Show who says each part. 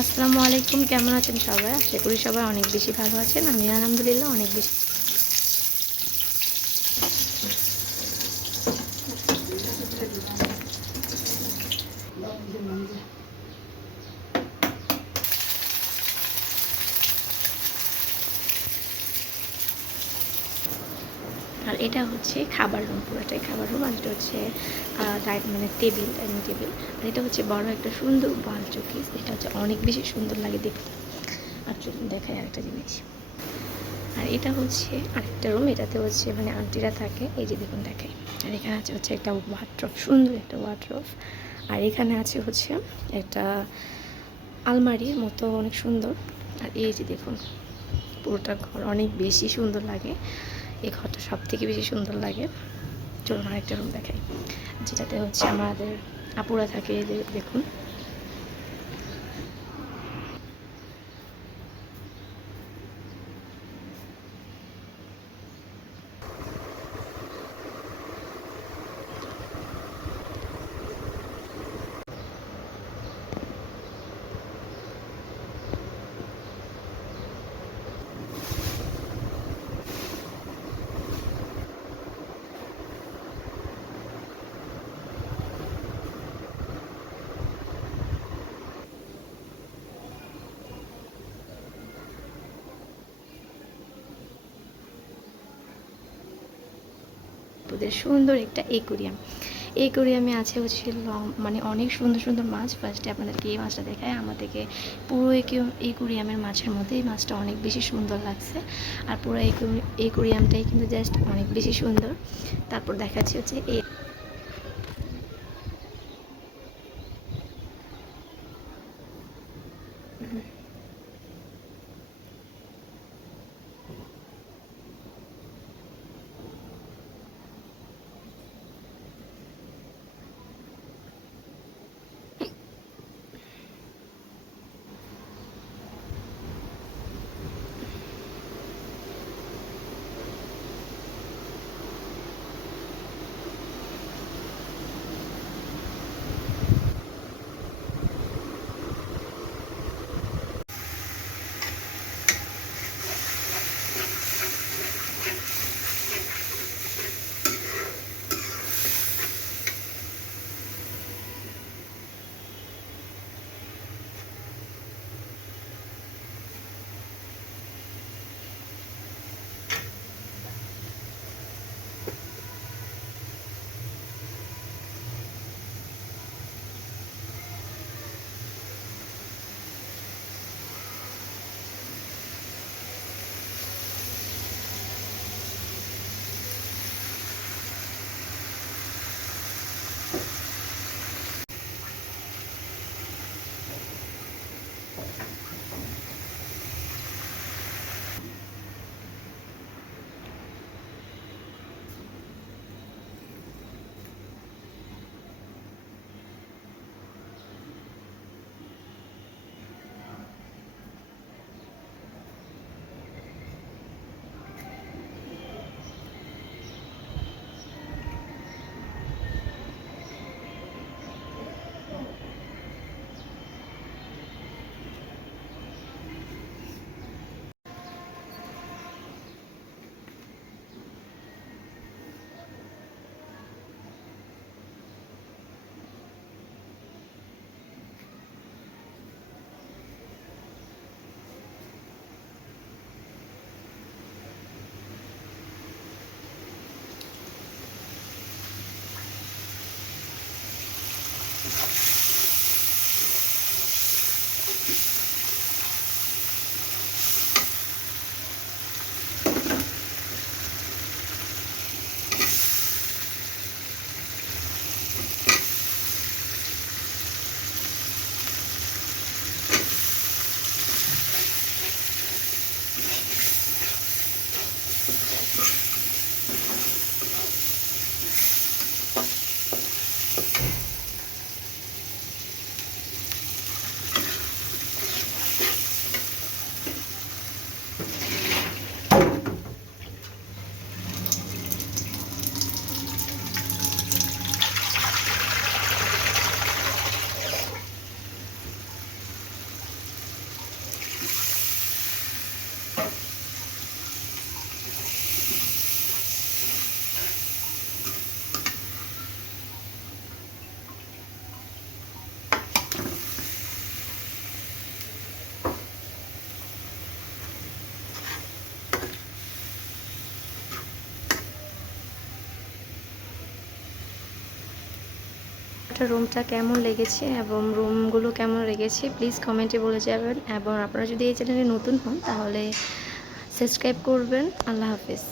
Speaker 1: আসসালামু আলাইকুম, কেমন আছেন সবাই? আশা করি সবাই অনেক বেশি ভালো আছেন। আমি আলহামদুলিল্লাহ অনেক বেশি আর এটা হচ্ছে খাবার রুম পুরোটাই। খাবার রুম আর এটা হচ্ছে মানে টেবিল ডাইনিং টেবিল আর এটা হচ্ছে বড় একটা সুন্দর ওয়াল চৌকিস। এটা হচ্ছে অনেক বেশি সুন্দর লাগে দেখতে। আর চলুন দেখাই আরেকটা জিনিস। আর এটা হচ্ছে আরেকটা রুম এটাতে হচ্ছে মানে আন্টিরা থাকে। এই যে দেখুন, দেখাই। আর এখানে আছে হচ্ছে একটা ওয়াটরফ সুন্দর একটা ওয়াটরফ আর এখানে আছে হচ্ছে একটা আলমারির মতো অনেক সুন্দর। আর এই যে দেখুন, পুরোটা ঘর অনেক বেশি সুন্দর লাগে। এই ঘরটা সব থেকে বেশি সুন্দর লাগে। চলুন আরেকটা রুম দেখাই। যেটাতে হচ্ছে আমাদের আপুরা থাকে দেখুন। ওদের সুন্দর একটা একুরিয়াম একুরিয়ামে আছে হচ্ছে মানে অনেক সুন্দর সুন্দর মাছ। ফার্স্টে আপনাদেরকে এই মাছটা দেখায় আমাদেরকে পুরো একুরিয়ামের মাছের মধ্যে এই মাছটা অনেক বেশি সুন্দর লাগছে। আর পুরো একুরিয়ামটাই কিন্তু জাস্ট অনেক বেশি সুন্দর। তারপর দেখাচ্ছে হচ্ছে এই মাস্টার রুমটা কেমন লেগেছে এবং রুমগুলো কেমন লেগেছে প্লিজ কমেন্টে বলে যাবেন। এবং আপনারা যদি এই চ্যানেলে নতুন হন, তাহলে সাবস্ক্রাইব করবেন। আল্লাহ হাফিজ।